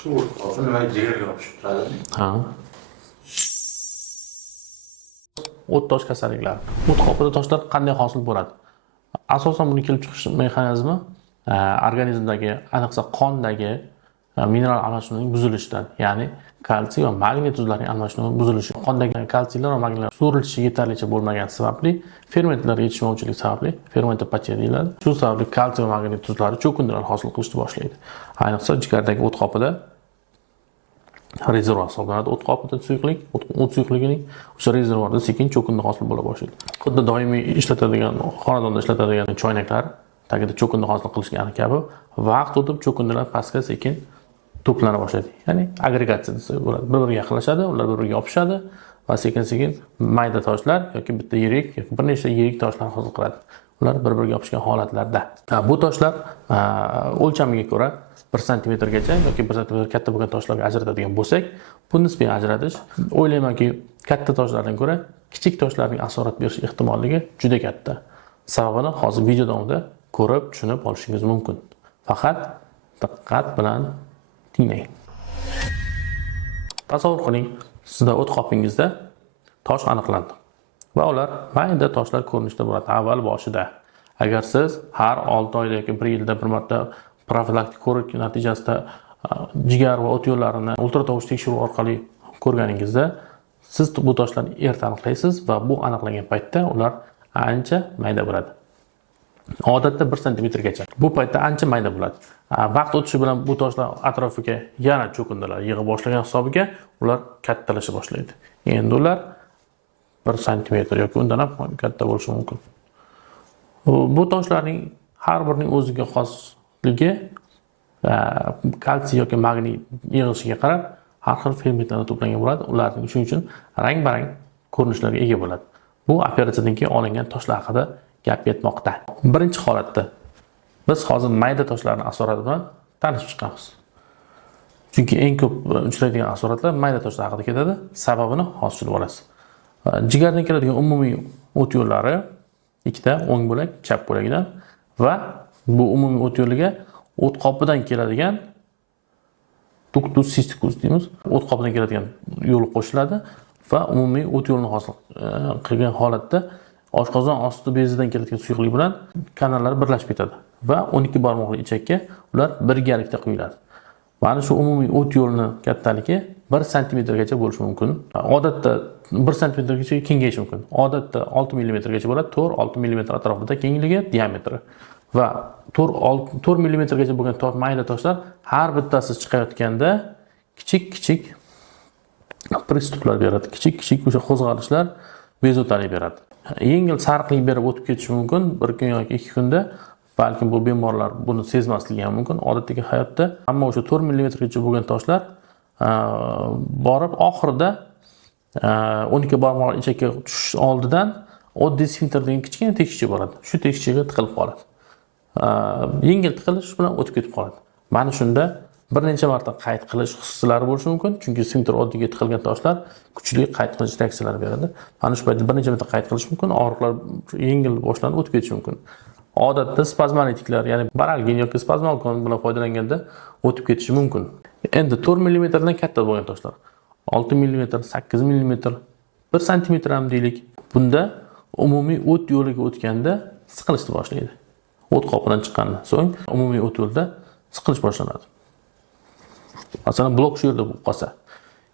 Shu hozir nima jigarga yopishib turadi? Ha. O't tosh kasalliklari. O't qopida toshlar qanday hosil bo'ladi? Asosan buni kelib chiqish mexanizmi organizmdagi, ayniqsa qondagi mineral almashinuvining buzilishidan, ya'ni kalsiy va magniy tuzlarining almashinuvi buzilishi. Qondagi kalsiylar va magniylar so'rilishi yetarlicha bo'lmagani sababli, fermentlar yetishmovchiligi sababli fermentopatiya deyiladi. Shu sababli kalsiy va magniy tuzlari cho'kindilar hosil qilishni boshlaydi. Ayniqsa jigardagi o't qopida rezervuar hisoblanadi. O't qopida suyuqlik, o't suyuqligining o'sha rezervuarda sekin cho'kindi hosil bo'la boshlaydi. Xuddi doimiy ishlatadigan, xonadonda ishlatadigan choynaklar tagida cho'kindi hosil qilishgani kabi vaqt o'tib cho'kindilar pastga sekin to'plana boshlaydi. Ya'ni agregatsiya bo'ladi. Bir-biriga yaqinlashadi, ular bir-biriga yopishadi va sekin-sekin mayda toshlar yoki bitta yirik yoki bir nechta yirik toshlar hosil qiladi. Ular bir-biriga yopishgan holatlarda. Bu toshlar o'lchamiga ko'ra 1 santimetrgacha yoki 1 santimetr katta bo'lgan toshlarga ajratadigan bo'lsak, bu nisbiy ajratish o'ylaymanki, katta toshlardan ko'ra kichik toshlarning asorat berish ehtimolligi juda katta. Sababini hozir video davomida ko'rib, tushunib olishingiz mumkin. Faqat diqqat bilan tinglang. Tasavvur qiling, sizda o't qopingizda tosh aniqlandi va ular mayda toshlar ko'rinishda bo'ladi avval boshida. Agar siz har 6 oyda yoki 1 yilda bir marta profilaktik ko'rik natijasida jigar va o't yo'llarini ultratovush tekshiruv orqali ko'rganingizda, siz bu toshlarni erta aniqlaysiz va bu aniqlangan paytda ular ancha mayda bo'ladi. Odatda 1 santimetrgacha. Bu paytda ancha mayda bo'ladi. Vaqt o'tishi bilan bu toshlar atrofiga yana cho'kindilar yig'a boshlagan hisobiga ular kattalasha boshlaydi. Endi ular 1 santimetr yoki undan ham katta bo'lishi mumkin. Bu toshlarning har birining o'ziga xosligi kalsiy yoki magniy yig'ishiga qarab har xil fermentlardan to'plangan bo'ladi. Ularning shuning uchun rang-barang ko'rinishlarga ega bo'ladi. Bu operatsiyadan keyin olingan toshlar haqida gap ketmoqda. Birinchi holatda biz hozir mayda toshlarning asorati bilan tanishib chiqamiz. Chunki eng ko'p uchraydigan asoratlar mayda toshlar haqida ketadi. Sababini hozir tushunib olasiz. Jigardan keladigan umumiy o't yo'llari ikkita o'ng bo'lak, chap bo'lagidan va bu umumiy o't yo'liga o't qopidan keladigan ductus cysticus deymiz. O't qopidan keladigan yo'l qo'shiladi va umumiy o't yo'lini hosil qilgan holatda oshqozon osti bezidan keladigan suyuqlik bilan kanallar birlashib ketadi va 12 barmoqli ichakka ular birgalikda quyiladi. Mana shu umumiy o't yo'lini kattaligi 1 santimetrgacha bo'lishi mumkin. Odatda 1 santimetrgacha kengayishi mumkin. Odatda 6 millimetrgacha bo'ladi, 4-6 millimetr atrofida kengligi, diametri. Va 4 millimetrgacha bo'lgan mayda toshlar har bittasi chiqayotganda kichik pristuplar beradi. Kichik o'sha qo'zg'alishlar bezovtalik beradi. Yengil sariqlik berib o'tib ketishi mumkin, 1 kun yoki 2 kunda. Balkim bu bemorlar buni sezmasligi ham mumkin. Odatdagi hayotda ammo o'sha 4 millimetrgacha bo'lgan toshlar borib oxirida 12 barmoq ichakka tushish oldidan oddiy sfinkter degan kichkina tekischa bo'ladi. Shu tekischaga tiqilib qoladi. Yengil tiqilish bilan o'tib ketib qoladi. Mana shunda bir necha marta qayd qilish xususiyatlari bo'lishi mumkin, chunki sfinkter oddiga tiqilgan toshlar kuchli qayd qilish reaksiyalar beradi. Mana shu paytda bir necha marta qayd qilish mumkin, og'riqlar yengil boshlanib o'tib ketishi mumkin. Odatda spazmolitiklar, ya'ni baralgin yoki spazmolkon bilan foydalanganda o'tib ketishi mumkin. Endi 4 mm dan katta bo'lgan toshlar, 6 mm, 8 mm, 1 santimetr ham deylik. Bunda umumiy o't yo'liga o'tganda siqilishni boshlaydi. O't qopidan chiqqandan so'ng umumiy o't yo'lida siqilish boshlanadi. Masalan, blok shu yerda bo'lib qolsa,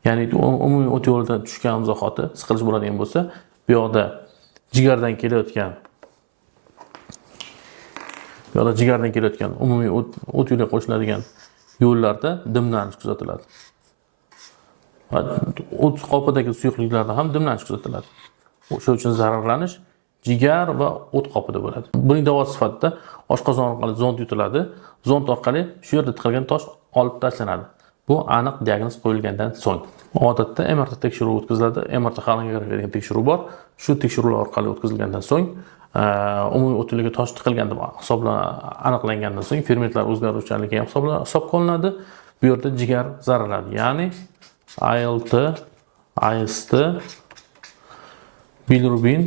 ya'ni umumiy o't yo'lidan tushgan zahoti siqilish bo'ladigan bo'lsa, bu yoqda jigardan kelayotgan umumiy o't yo'liga qo'shiladigan yo'llarda dimlanish kuzatiladi. O't qopidagi suyuqliklarda ham dimlanish kuzatiladi. O'sha uchun zararlanish jigar va o't qopida bo'ladi. Buning davosi sifatida oshqozon orqali zond yutiladi. Zond orqali shu yerda tiqilgan tosh olib tashlanadi. Bu aniq diagnoz qo'yilgandan so'ng. Odatda MRT tekshiruvi o'tkaziladi. MRT xolanografiya degan tekshiruv bor. Shu tekshiruvlar orqali o'tkazilgandan so'ng umumiy o't yo'liga tosh tiqilgan deb aniqlangandan so'ng fermentlar o'zgaruvchanligi ham hisobga olinadi. Bu yerda jigar zararlanadi. Ya'ni ALT, AST, bilirubin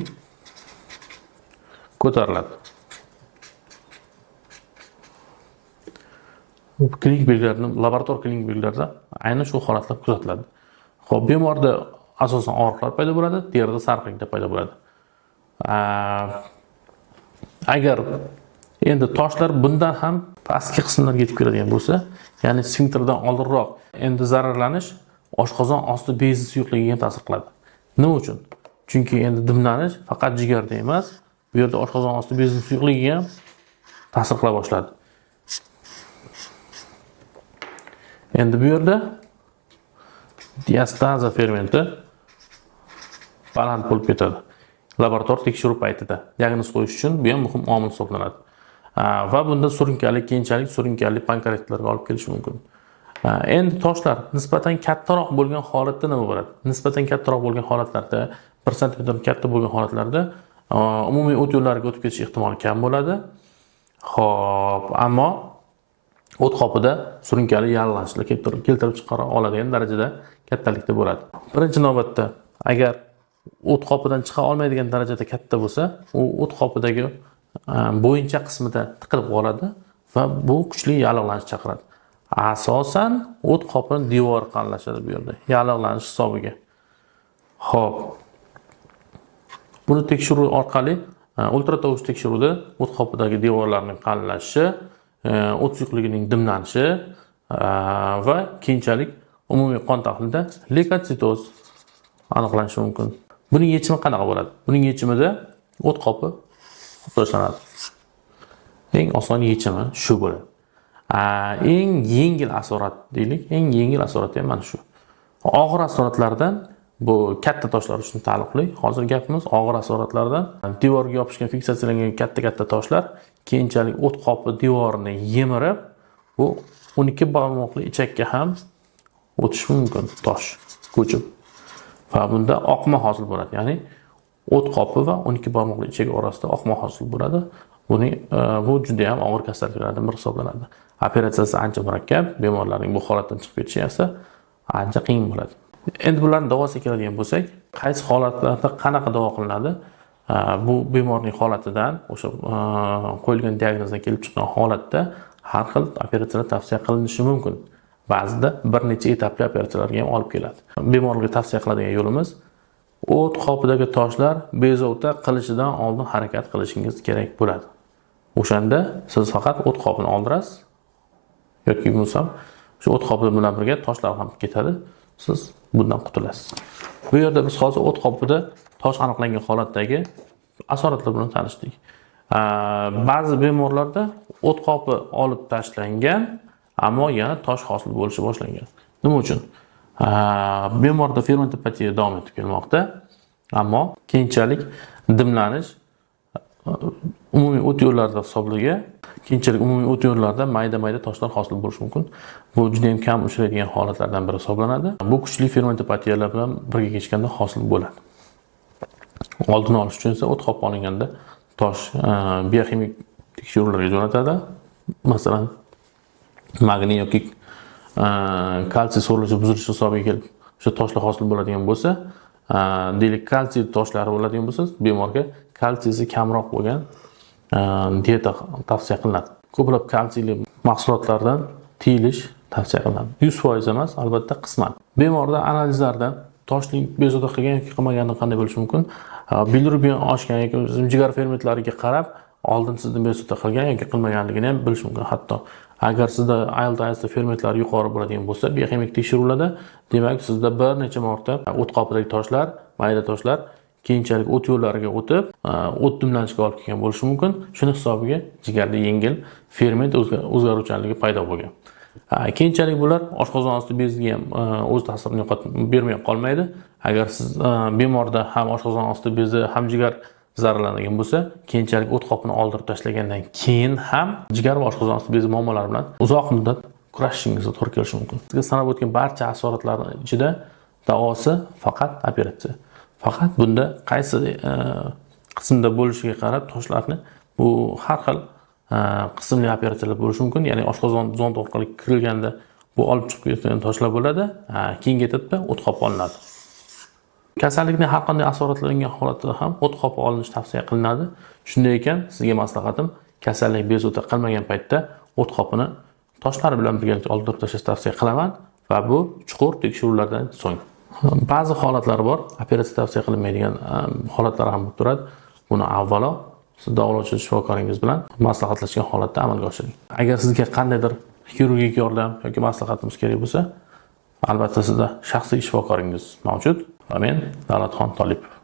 ko'tariladi. klinik belgilarni, laborator klinik belgilarda aynan shu holatlar kuzatiladi. Xo'p, bemorda asosan og'riqlar paydo bo'ladi, terida sarqiklar paydo bo'ladi. Agar endi toshlar bundan ham pastki qismlarga yetib keladigan bo'lsa, ya'ni sfinkterdan oldinroq endi zararlanish oshqozon osti bezi suyuqligiga ham ta'sir qiladi. Nima uchun? Chunki endi dimlanish faqat jigarda emas, bu yerda oshqozon osti bezi suyuqligiga ham ta'sir qila boshladi. Endi bu yerda diastaza fermenti baland bo'lib ketadi. Laborator tekshiruv paytida diagnoz qo'yish uchun bu ham muhim omil hisoblanadi. Va bunda surunkali, keyinchalik surunkali pankreatitlarga olib kelishi mumkin. Endi toshlar nisbatan kattaroq bo'lgan holatda nima bo'ladi? Nisbatan kattaroq bo'lgan holatlarda, 1 sm katta bo'lgan holatlarda umumiy o't yo'llariga o'tib ketish ehtimoli kam bo'ladi. Xo'p, ammo o't qopida surunkali yallig'lanishlar keltirib chiqara oladigan darajada kattalikda bo'ladi. Birinchi navbatda, agar o't qopidan chiqa olmaydigan darajada katta bo'lsa, u o't qopidagi bo'yincha qismida tiqilib qoladi va bu kuchli yallig'lanish chaqiradi. Asosan o't qopini devori qalinlashadi bu yerda, yallig'lanish hisobiga. Xo'p. Buni tekshiruv orqali ultratovush tekshiruvida o't qopidagi devorlarning qalinlashishi, o't suyuqligining dimlanishi va keyinchalik umumiy qon tahlilida leykositoz aniqlanishi mumkin. Buning yechimi qanaqa bo'ladi? Buning yechimida o't qopi tashlanadi. Eng oson yechimi shu bo'ladi. Eng yengil asorat deylik, eng yengil asorat ham mana shu. Og'ir asoratlardan bu katta toshlar uchun taalluqli. Hozir gapimiz og'ir asoratlardan. Devorga yopishgan fiksatsiyalangan katta toshlar keyinchalik o't qopi devorini yemirib, bu 12 barmoqli ichakka ham o'tishi mumkin tosh ko'chib. Va bunda oqma hosil bo'ladi. Ya'ni o't qopi va 12 barmoqli ichak orasida oqma hosil bo'ladi. Bu juda ham og'ir kasalliklardan biri hisoblanadi. Operatsiyasi ancha murakkab, bemorlarning bu holatdan chiqib ketishi esa ancha qiyin bo'ladi. Endi bularni davosiga keladigan bo'lsak, qaysi holatlarda qanaqa davo qilinadi? Bu bemorning holatidan, o'sha qo'yilgan diagnozdan kelib chiqqan holatda har xil operatsiyalar tavsiya qilinishi mumkin. Ba'zida bir necha etapli operatsiyalarga ham olib keladi. Bemorlarga tavsiya qiladigan yo'limiz o't qopidagi toshlar bezovta qilishidan oldin harakat qilishingiz kerak bo'ladi. O'shanda siz faqat o't qopini oldirasiz yoki bo'lsam shu o't qopi bilan birga toshlar ham ketadi. Siz bundan qutulasiz. Bu yerda biz hozir o't qopida tosh aniqlangan holatdagi asoratlar bilan tanishdik. Ba'zi bemorlarda o't qopi olib tashlangan, ammo yana tosh hosil bo'lishi boshlangan. Nima uchun? Bemorda fermentopatiya davom etib kelmoqda, ammo keyinchalik dimlanish umumiy o't yo'llarida hisobligi, keyinchalik umumiy o't yo'llarida mayda-mayda toshlar hosil bo'lishi mumkin. Bu juda ham kam uchraydigan holatlardan biri hisoblanadi. Bu kuchli fermentopatiyalar bilan birga kechganda hosil bo'ladi. Oldini olish uchun esa o't qopi olinganda tosh biokimik tekshiruvlarga jo'natadi. Masalan, magniy yoki kalsiy so'rilishi buzilishi hisobiga kelib o'sha toshlar hosil bo'ladigan bo'lsa, deylik kalsiy toshlari bo'ladigan bo'lsa, bemorga kalsiysi kamroq bo'lgan dieta tavsiya qilinadi. Ko'plab kalsiyli mahsulotlardan tiyilish tavsiya qilinadi. 100% emas, albatta qisman. Bemorda analizlardan toshning bezovta qilgan yoki qilmaganini qanday bilish mumkin? Bilirubin oshgan yoki jigar fermentlariga qarab, oldin sizning bezovta qilgan yoki qilmaganligini ham bilish mumkin. Hatto agar sizda ALT fermentlari yuqori bo'ladigan bo'lsa, biokimik tekshiruvlarda, demak sizda bir necha marta o't qopidagi toshlar, mayda toshlar keyinchalik o't yo'llariga o'tib, o't dimlanishiga olib kelgan bo'lishi mumkin. Shuni hisobiga jigarda yengil ferment o'zgaruvchanligi paydo bo'lgan. Keyinchalik bular oshqozon osti beziga ham o'z ta'sirini bermay qolmaydi. Agar siz bemorda ham oshqozon osti bezi ham jigar zararlangan bo'lsa, keyinchalik o't qopini oldirib tashlagandan keyin ham jigar va oshqozon osti bezi muammolari bilan uzoq muddat kurashishingizga to'g'ri kelishi mumkin. Sizga sanab o'tgan barcha asoratlarning ichida davosi faqat operatsiya. Faqat bunda qaysi qismda bo'lishiga qarab toshlarni bu har xil qismli operatsiyalar bo'lishi mumkin. Ya'ni oshqozon zond orqali kirilganda bu olib chiqib ketgan toshlar bo'ladi. Keyingi etapda o't qopi olinadi. Kasallikning har qanday asoratlangan holatida ham o't qopi olinish tavsiya qilinadi. Shunday ekan, sizga maslahatim kasallik bezovta qilmagan paytda o't qopini toshlar bilan birgalikda oldirib tashlashni tavsiya qilaman va bu chuqur tekshiruvlardan so'ng. Ba'zi holatlar bor, operatsiya tavsiya qilinmaydigan holatlar ham bo'lib turadi. Buni avvalo siz davolovchi shifokoringiz bilan maslahatlashgan holatda amalga oshiring. Agar sizga qandaydir xirurgik yordam yoki maslahatimiz kerak bo'lsa, albatta sizda shaxsiy shifokoringiz mavjud va men Davlatxon Tolipov.